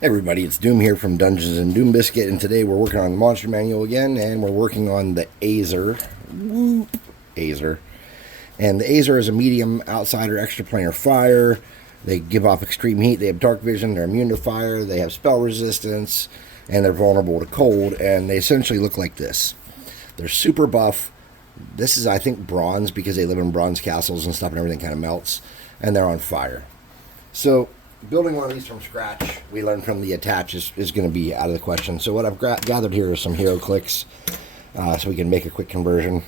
Hey everybody, it's Doom here from Dungeons and Doom Biscuit, and today we're working on the Monster Manual again, and we're working on the Azer. Whoop! Azer. And the Azer is a medium outsider extraplanar fire. They give off extreme heat, they have dark vision, they're immune to fire, they have spell resistance, and they're vulnerable to cold, and they essentially look like this. They're super buff. This is, I think, bronze because they live in bronze castles and stuff and everything kind of melts, and they're on fire. So, building one of these from scratch, we learned from the attach, is going to be out of the question. So what I've gathered here is some hero clicks, so we can make a quick conversion.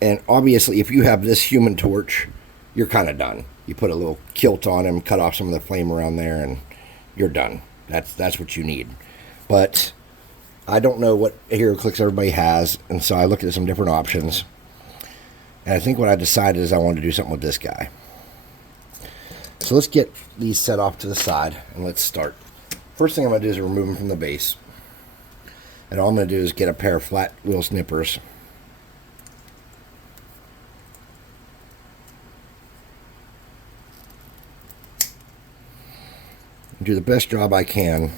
And obviously, if you have this Human Torch, you're kind of done. You put a little kilt on him, cut off some of the flame around there, and you're done. That's what you need. But I don't know what hero clicks everybody has, and so I looked at some different options. And I think what I decided is I wanted to do something with this guy. So let's get these set off to the side, and let's start. First thing I'm going to do is remove them from the base. And all I'm going to do is get a pair of flat wheel snippers. And do the best job I can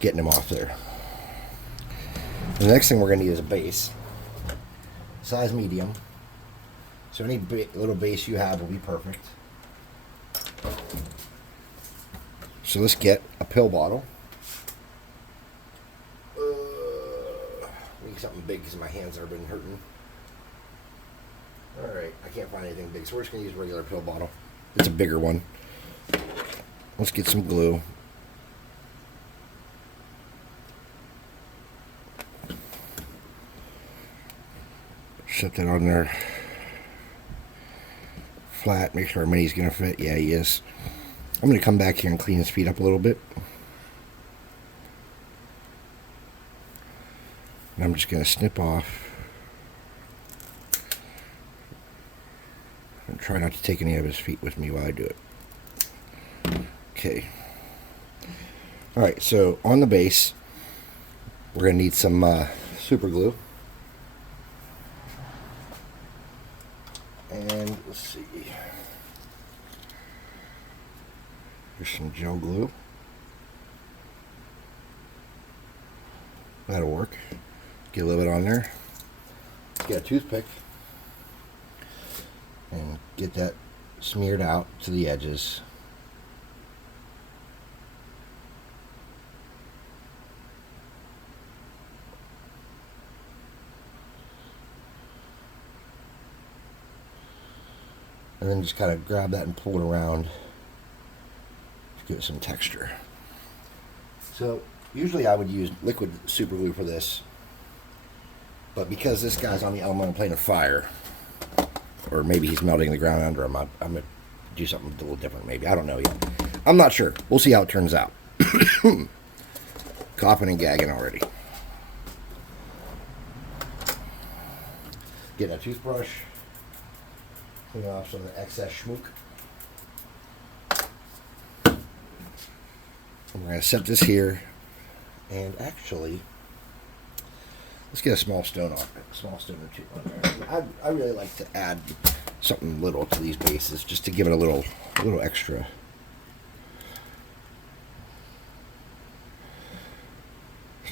getting them off there. The next thing we're going to need is a base. Size medium. So any little base you have will be perfect. So let's get a pill bottle. We need something big because my hands have been hurting. Alright, I can't find anything big, so we're just going to use a regular pill bottle. It's a bigger one. Let's get some glue. Set that on there. Flat, make sure our mini's going to fit. Yeah, he is. I'm going to come back here and clean his feet up a little bit. And I'm just going to snip off. And try not to take any of his feet with me while I do it. Okay. Alright, so on the base, we're going to need some super glue. And let's see. Here's some gel glue. That'll work. Get a little bit on there. Get a toothpick and get that smeared out to the edges. And then just kind of grab that and pull it around to give it some texture. So usually I would use liquid super glue for this, but because this guy's on the elemental plane of fire, or maybe he's melting the ground under him, I'm going to do something a little different maybe. I don't know yet. I'm not sure. We'll see how it turns out. Coughing and gagging already. Getting a toothbrush. Clean off some of the excess schmook. We're going to set this here, and actually, let's get a small stone off it. A small stone or two on there. I really like to add something little to these bases, just to give it a little extra.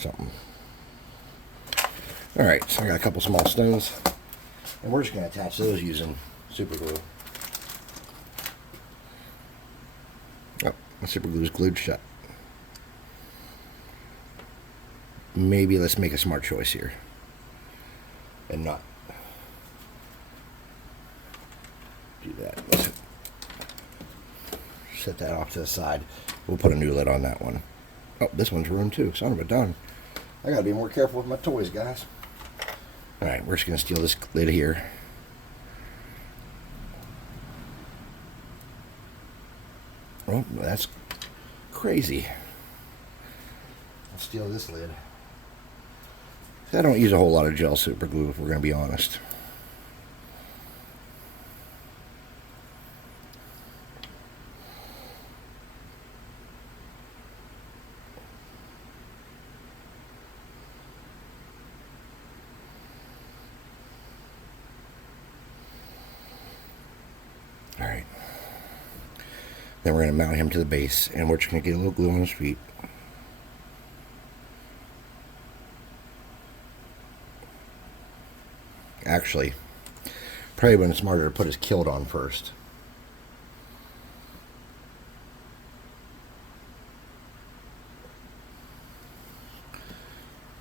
Something. All right, so I got a couple small stones, and we're just going to attach those using super glue. Oh, the super glue is glued shut. Maybe let's make a smart choice here and not do that. Let's set that off to the side. We'll put a new lid on that one. Oh, this one's ruined too. Son of a gun. I gotta be more careful with my toys, guys. Alright, we're just gonna steal this lid here. Oh, that's crazy. I'll steal this lid. I don't use a whole lot of gel super glue, if we're going to be honest. Alright. Then we're going to mount him to the base, and we're just going to get a little glue on his feet. Actually, probably would have been smarter to put his kilt on first.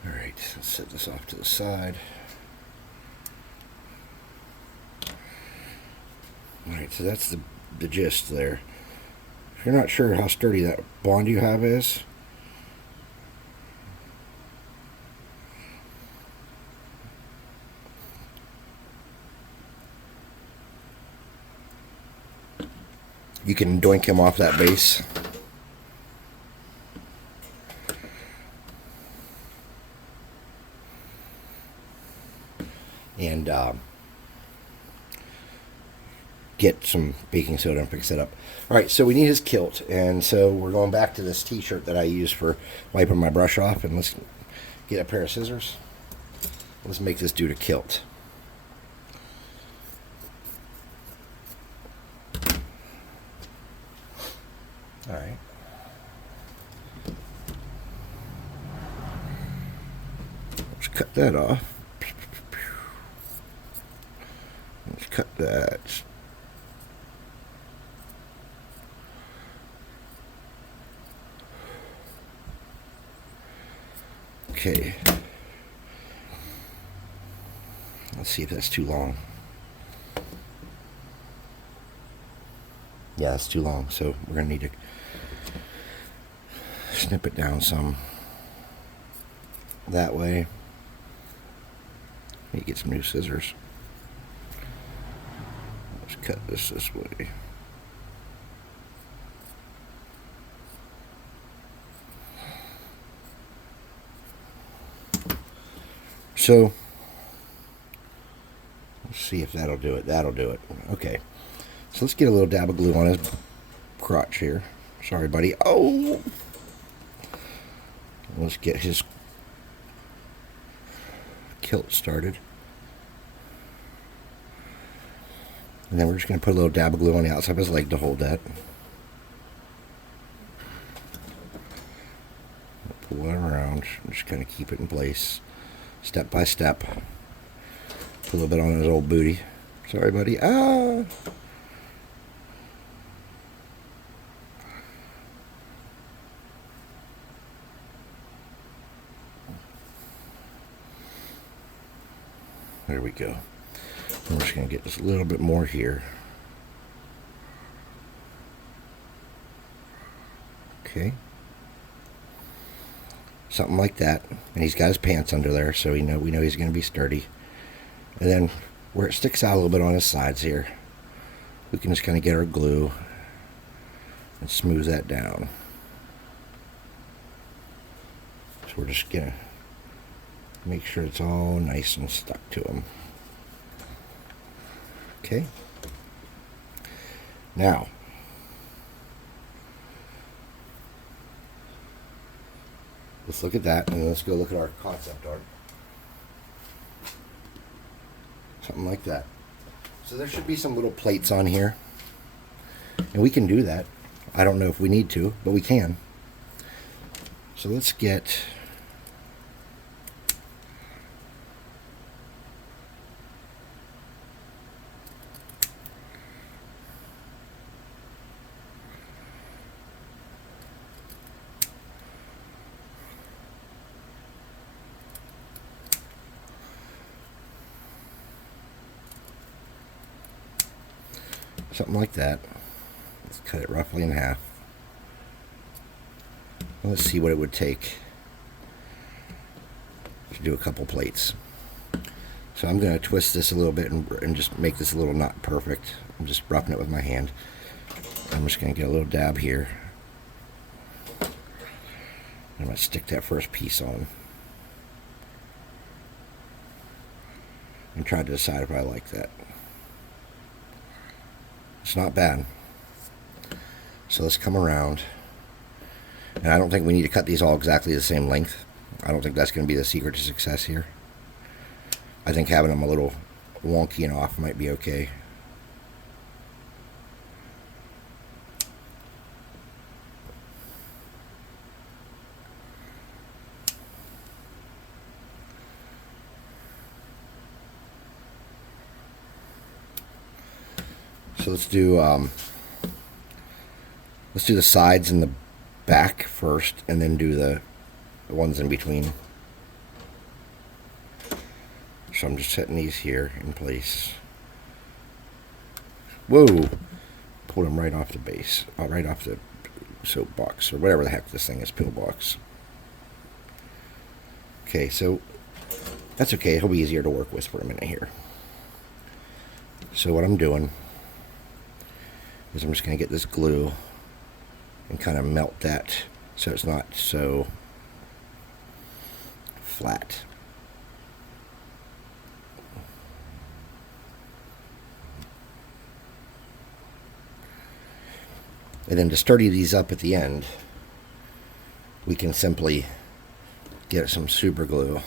Alright, let's set this off to the side. Alright, so that's the gist there. If you're not sure how sturdy that bond you have is, you can doink him off that base. And get some baking soda and fix it up. Alright, so we need his kilt, and so we're going back to this t-shirt that I use for wiping my brush off, and let's get a pair of scissors. Let's make this dude a kilt. Alright. Let's cut that off. Let's cut that. Okay. Let's see if that's too long. Yeah, that's too long, so we're going to need to snip it down some. That way. Let me get some new scissors. Let's cut this way. So, let's see if that'll do it. That'll do it. Okay. So let's get a little dab of glue on his crotch here. Sorry, buddy. Oh! Let's get his kilt started. And then we're just going to put a little dab of glue on the outside of his leg to hold that. Pull it around. Just kind of keep it in place. Step by step. Put a little bit on his old booty. Sorry, buddy. Ah! There we go. And we're just going to get just a little bit more here. Okay. Something like that. And he's got his pants under there, so we know he's going to be sturdy. And then where it sticks out a little bit on his sides here, we can just kind of get our glue and smooth that down. So we're just going to make sure it's all nice and stuck to him. Okay. Now, let's look at that, and let's go look at our concept art. Something like that. So there should be some little plates on here, and we can do that. I don't know if we need to, but we can. So let's get something like that. Let's cut it roughly in half. Let's see what it would take to do a couple plates. So I'm going to twist this a little bit and just make this a little not perfect. I'm just roughing it with my hand. I'm just going to get a little dab here. I'm going to stick that first piece on and try to decide if I like that. It's not bad. So let's come around. And I don't think we need to cut these all exactly the same length. I don't think that's going to be the secret to success here. I think having them a little wonky and off might be okay. So let's do the sides and the back first, and then do the ones in between. So I'm just setting these here in place. Whoa! Pulled them right off the base, right off the soapbox, or whatever the heck this thing is, pillbox. Okay, so that's okay. It'll be easier to work with for a minute here. So what I'm doing is I'm just going to get this glue and kind of melt that so it's not so flat. And then to sturdy these up at the end, we can simply get some super glue.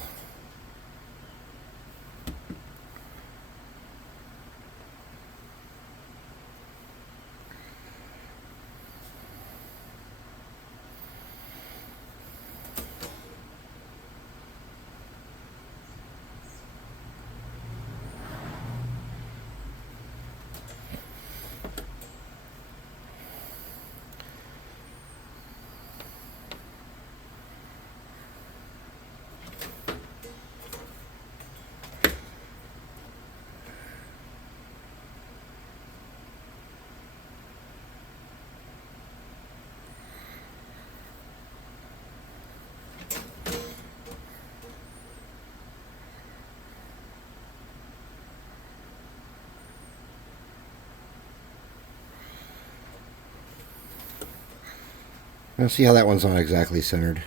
Now see how that one's not exactly centered?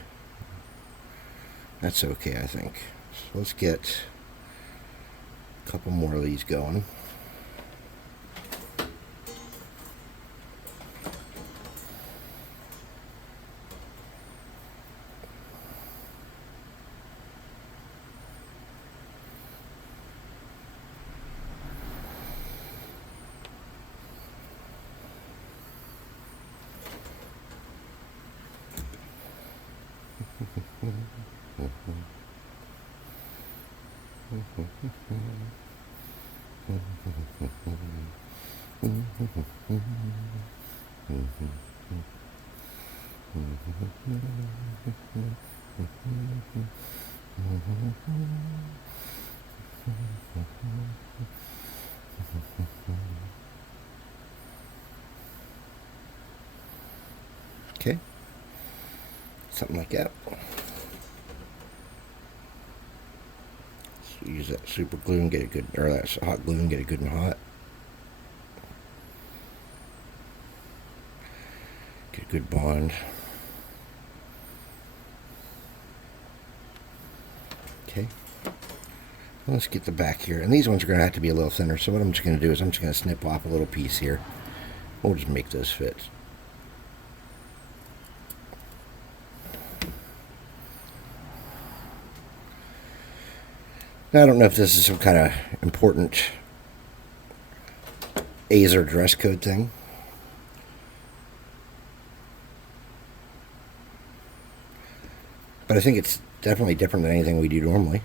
That's okay, I think. So let's get a couple more of these going. Okay, something like that. So use that super glue and get it good, or that hot glue and get it good and hot. Get a good bond. Okay. Let's get the back here. And these ones are going to have to be a little thinner. So what I'm just going to do is I'm just going to snip off a little piece here. We'll just make those fit. Now, I don't know if this is some kind of important Azer dress code thing. But I think it's definitely different than anything we do normally.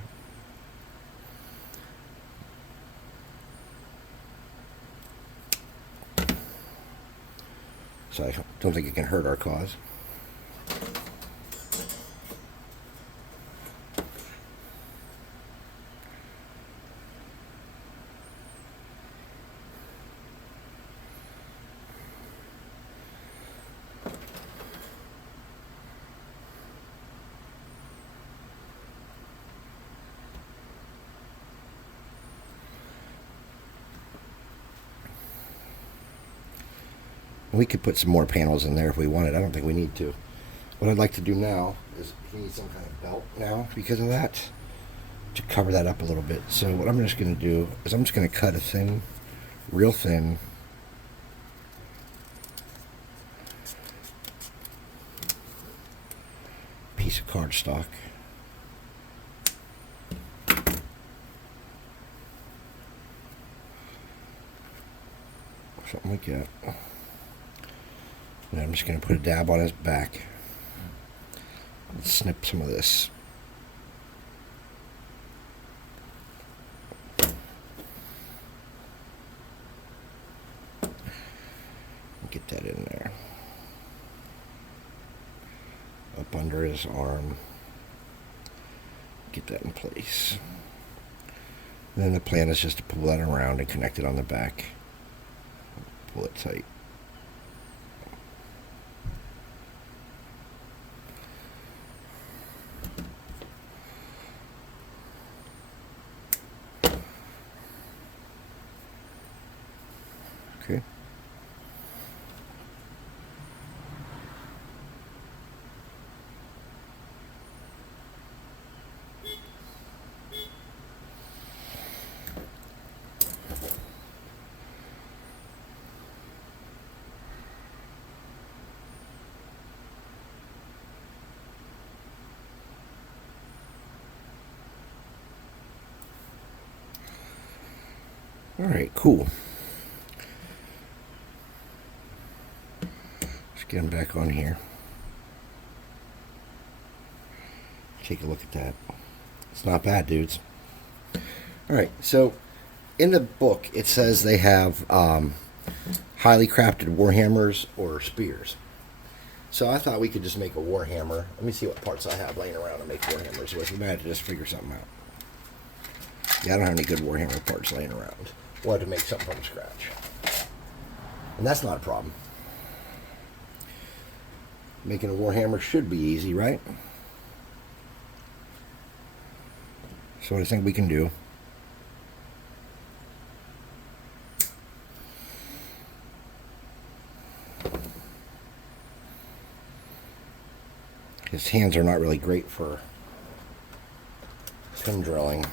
So I don't think it can hurt our cause. We could put some more panels in there if we wanted. I don't think we need to. What I'd like to do now is we need some kind of belt now because of that to cover that up a little bit. So what I'm just going to do is I'm just going to cut a thin, real thin piece of cardstock. Something like that. And I'm just going to put a dab on his back. Let's snip some of this. up under his arm. Get that in place. And then the plan is just to pull that around and connect it on the back. Pull it tight. Okay. All right, cool. Let's get him back on here. Take a look at that. It's not bad, dudes. All right, so in the book, it says they have highly crafted warhammers or spears. So I thought we could just make a warhammer. Let me see what parts I have laying around to make warhammers with. We might have to just figure something out. Yeah, I don't have any good warhammer parts laying around. We'll have to make something from scratch. And that's not a problem. Making a warhammer should be easy, right? So what do you think we can do? His hands are not really great for pin drilling.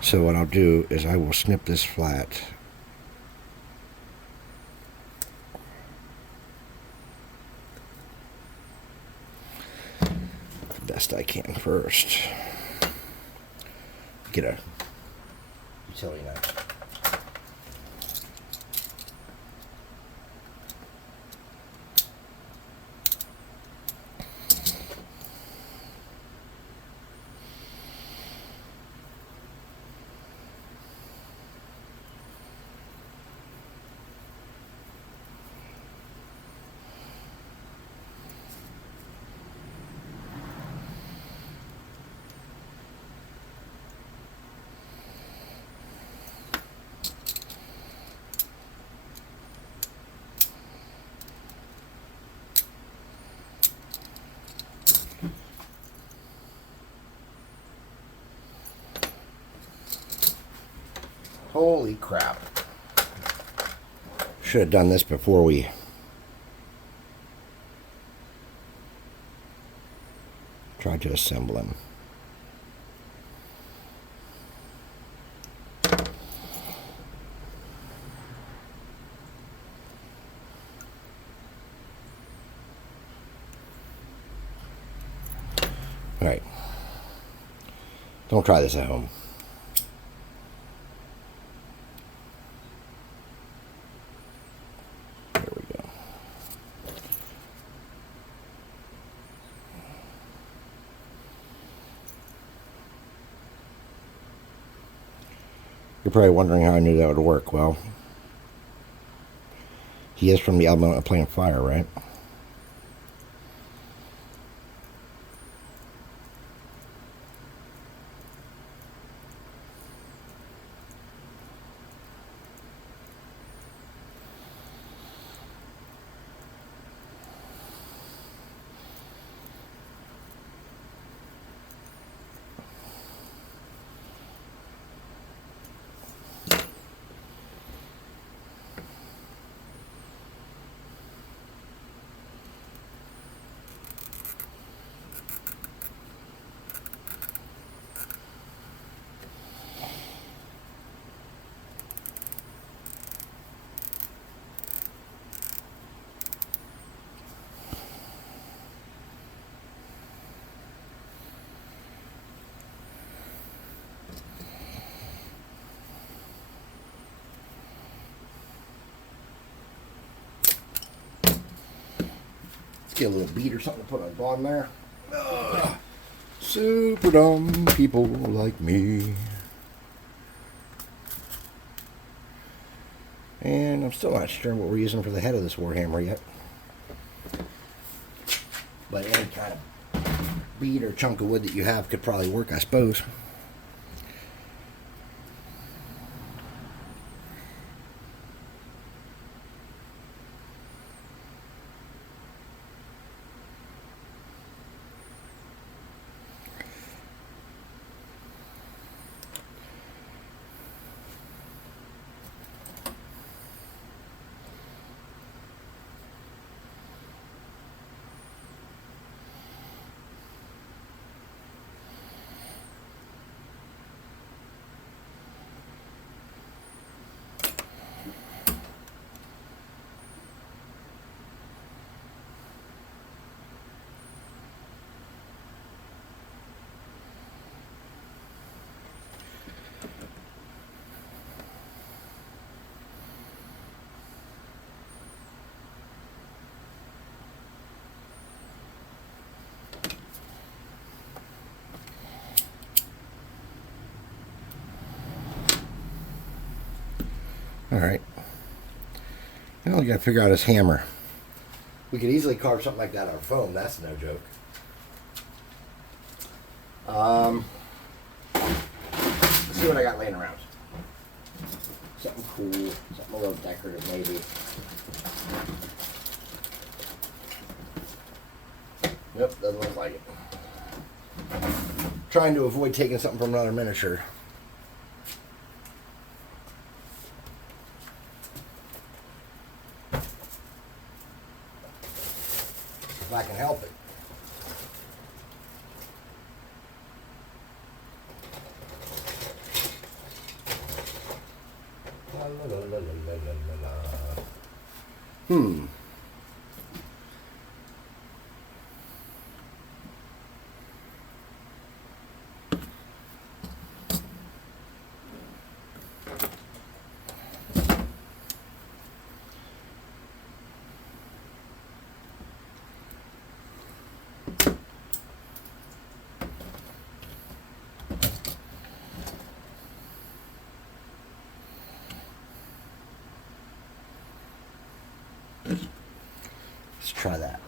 So what I'll do is I will snip this flat. The best I can first. Get a utility knife. Holy crap. Should have done this before we tried to assemble him. All right. Don't try this at home. You're probably wondering how I knew that would work. Well, he is from the element of plane of fire, right? Get a little bead or something to put on the bottom there. Ugh. Super dumb people like me. And I'm still not sure what we're using for the head of this warhammer yet. But any kind of bead or chunk of wood that you have could probably work, I suppose. Alright. Now we gotta figure out his hammer. We could easily carve something like that out of foam, that's no joke. Let's see what I got laying around. Something cool, something a little decorative maybe. Nope, doesn't look like it. Trying to avoid taking something from another miniature. If I can help it. Let's try that.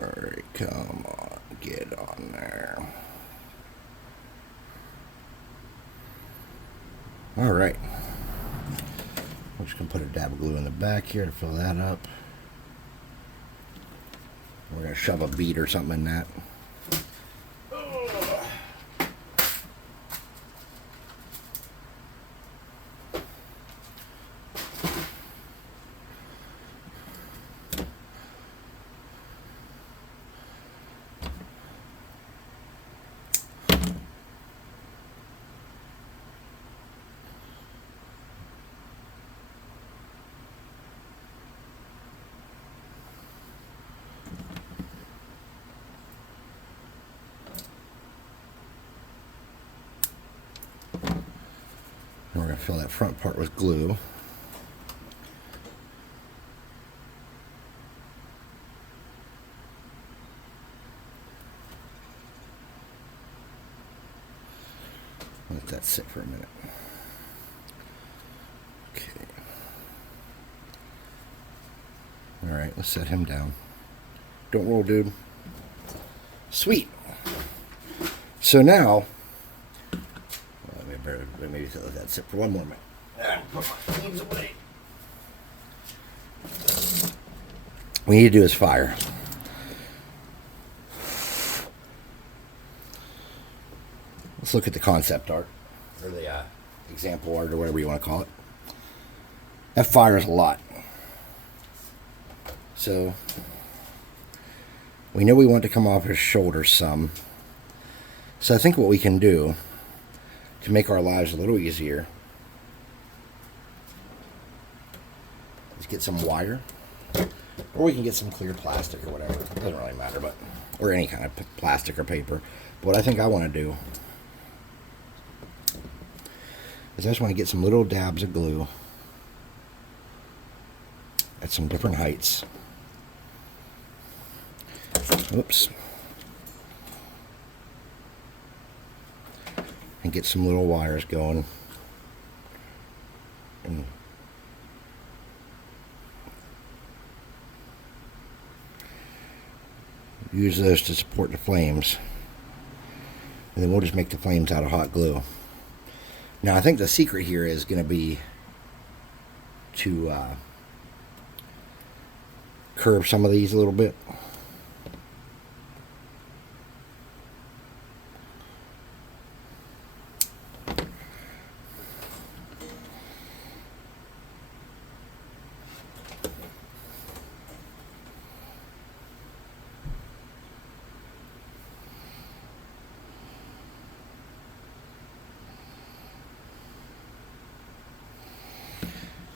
Alright, come on, get on there. Alright. I'm just going to put a dab of glue in the back here to fill that up. We're going to shove a bead or something in that. We're going to fill that front part with glue. Let that sit for a minute. Okay. Alright, let's set him down. Don't roll, dude. Sweet. So now, Or maybe let that sit for one more minute. Put my things away. What we need to do is fire. Let's look at the concept art, or the example art, or whatever you want to call it. That fires a lot. So we know we want to come off his shoulders some. So I think what we can do to make our lives a little easier is get some wire, or we can get some clear plastic or whatever. It doesn't really matter, but or any kind of plastic or paper. But what I think I want to do is I just want to get some little dabs of glue at some different heights. Oops. And get some little wires going. And use those to support the flames. And then we'll just make the flames out of hot glue. Now I think the secret here is going to be to curve some of these a little bit.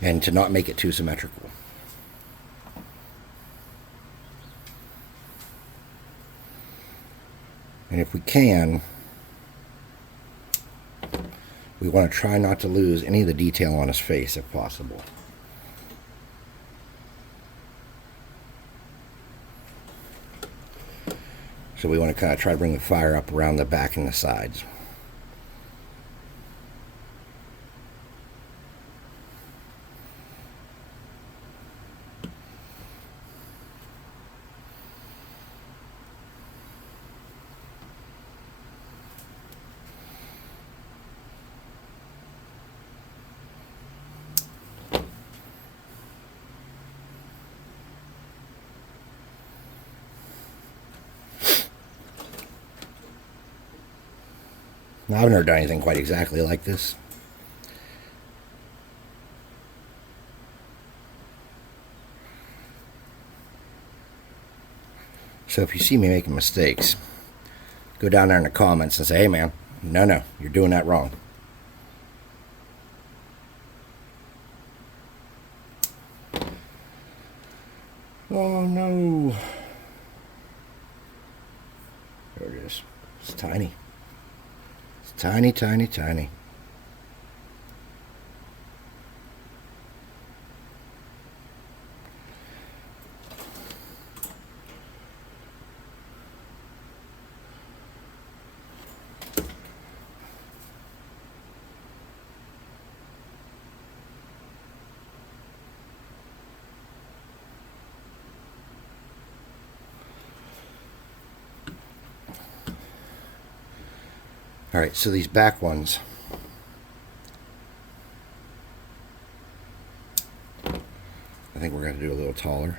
And to not make it too symmetrical. And if we can, we want to try not to lose any of the detail on his face if possible. So we want to kind of try to bring the fire up around the back and the sides. Now, I've never done anything quite exactly like this. So if you see me making mistakes, go down there in the comments and say, hey man, no, you're doing that wrong. Oh no. There it is. It's tiny. It's tiny, tiny, tiny. Alright, so these back ones, I think we're going to do a little taller.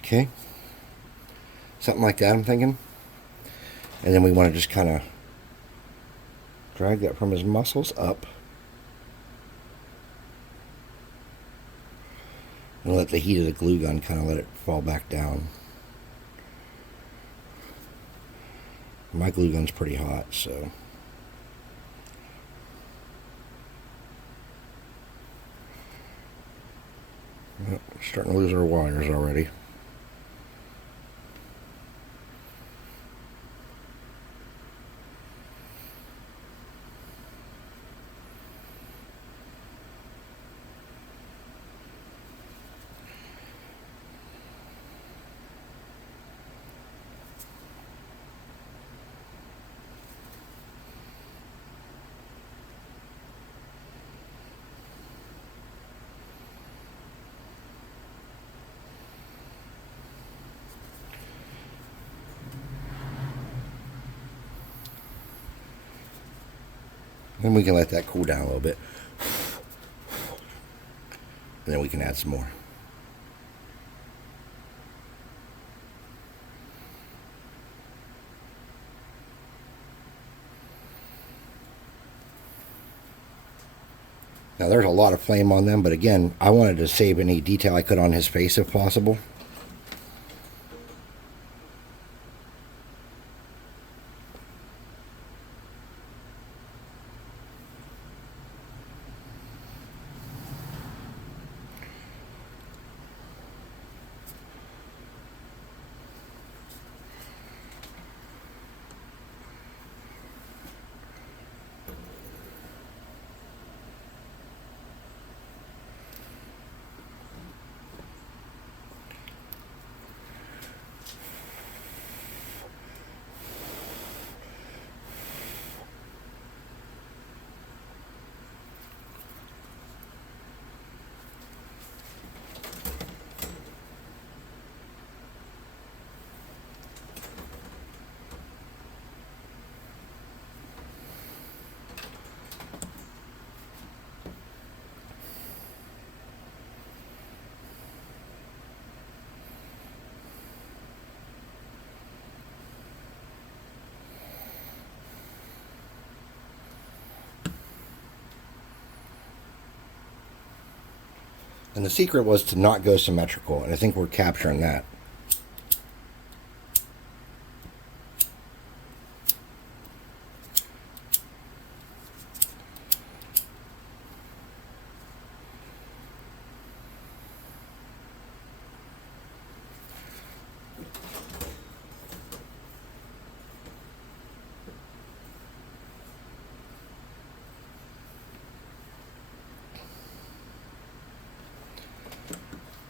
Okay, something like that I'm thinking. And then we want to just kind of drag that from his muscles up. And let the heat of the glue gun kind of let it fall back down. My glue gun's pretty hot, so... Well, we're starting to lose our wires already. And we can let that cool down a little bit. And then we can add some more. Now there's a lot of flame on them, but again, I wanted to save any detail I could on his face if possible. And the secret was to not go symmetrical, and I think we're capturing that.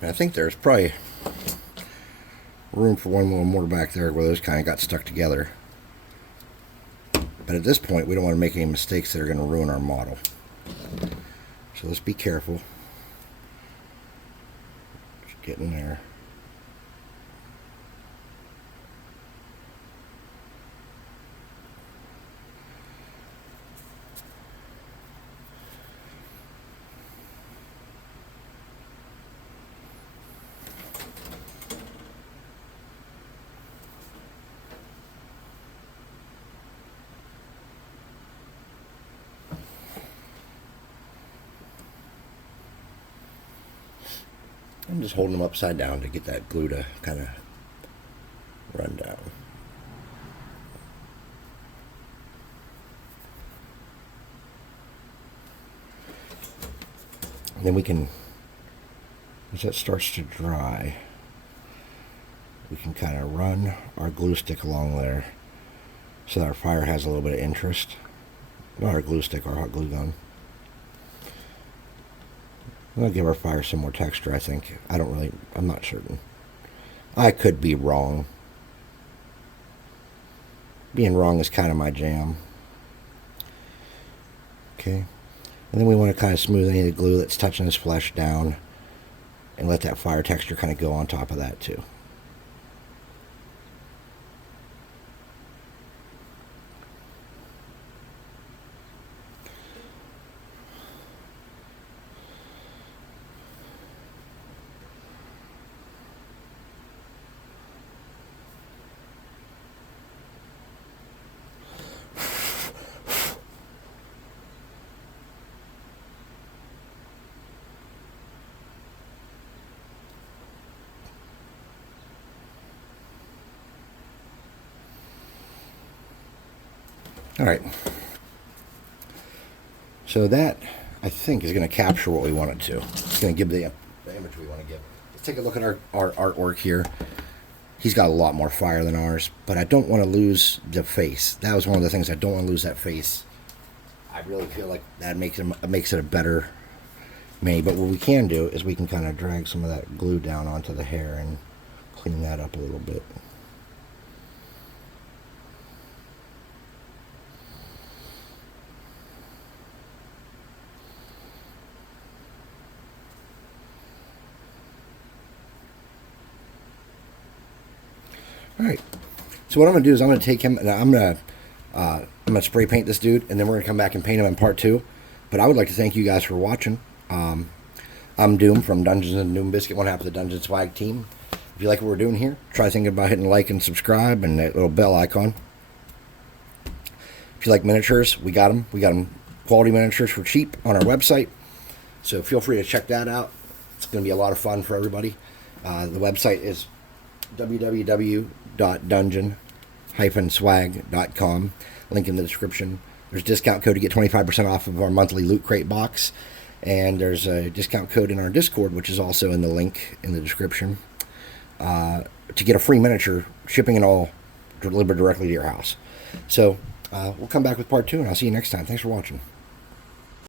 And I think there's probably room for one little more back there where those kind of got stuck together. But at this point, we don't want to make any mistakes that are going to ruin our model. So let's be careful. Just get in there. I'm just holding them upside down to get that glue to kind of run down. And then we can, as that starts to dry, we can kind of run our glue stick along there so that our fire has a little bit of interest. Not our glue stick, our hot glue gun. We'll give our fire some more texture, I think. I'm not certain. I could be wrong. Being wrong is kind of my jam. Okay. And then we want to kind of smooth any of the glue that's touching this flesh down and let that fire texture kind of go on top of that too. All right, so that, I think, is going to capture what we want it to. It's going to give the image we want to give. Let's take a look at our artwork here. He's got a lot more fire than ours, but I don't want to lose the face. That was one of the things. I don't want to lose that face. I really feel like that makes it a better mini. But what we can do is we can kind of drag some of that glue down onto the hair and clean that up a little bit. All right, so what I'm going to do is I'm going to take him and I'm going to I'm going to spray paint this dude, and then we're going to come back and paint him in part 2. But I would like to thank you guys for watching. I'm Doom from Dungeons and Doom Biscuit, one half of the Dungeon Swag team. If you like what we're doing here, try thinking about hitting like and subscribe and that little bell icon. If you like miniatures, we got them. We got them quality miniatures for cheap on our website. So feel free to check that out. It's going to be a lot of fun for everybody. The website is www.dungeon-swag.com. Link in the description. There's a discount code to get 25% off of our monthly Loot Crate box. And there's a discount code in our Discord, which is also in the link in the description, to get a free miniature, shipping and all, delivered directly to your house. So we'll come back with part 2, and I'll see you next time. Thanks for watching.